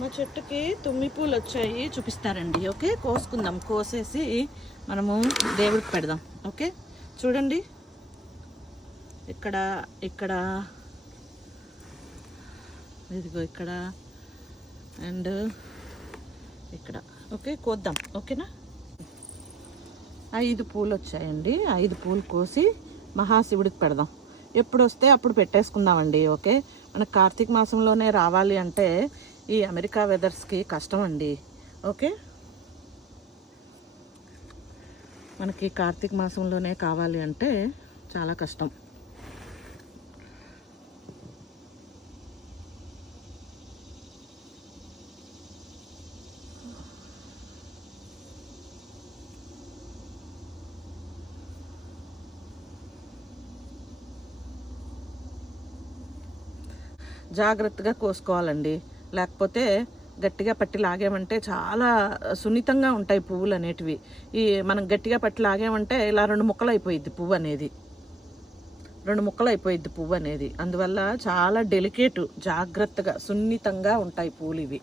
మా చెట్టుకి తుమ్మి పూలు వచ్చాయి. చూపిస్తారండి ఓకే? కోసుకుందాం. కోసేసి మనము దేవుడికి పెడదాం ఓకే? చూడండి. ఇక్కడ ఇక్కడ. ఇదిగో ఇక్కడ. అండ్ ఇక్కడ ఓకే? కోద్దాం ఓకేనా? ఐదు పూలు వచ్చాయండి. ఐదు పూలు కోసి మహాశివుడికి పెడదాం. ఎప్పుడు వస్తే అప్పుడు పెట్టేసుకుందామండి ఓకే? మన కార్తీక మాసంలోనే రావాలి అంటే ఈ అమెరికా వెదర్స్కి కష్టం అండి ఓకే? మనకి కార్తీక మాసంలోనే కావాలి అంటే చాలా కష్టం. జాగ్రత్తగా కోసుకోవాలండి. లేకపోతే గట్టిగా పట్టి లాగామంటే చాలా సున్నితంగా ఉంటాయి పువ్వులు అనేటివి. ఈ మనం గట్టిగా పట్టి లాగామంటే ఇలా రెండు ముక్కలు అయిపోయిద్ది పువ్వు అనేది. రెండు ముక్కలు అయిపోయిద్ది పువ్వు అనేది. అందువల్ల చాలా డెలికేటు జాగ్రత్తగా సున్నితంగా ఉంటాయి పూలు ఇవి.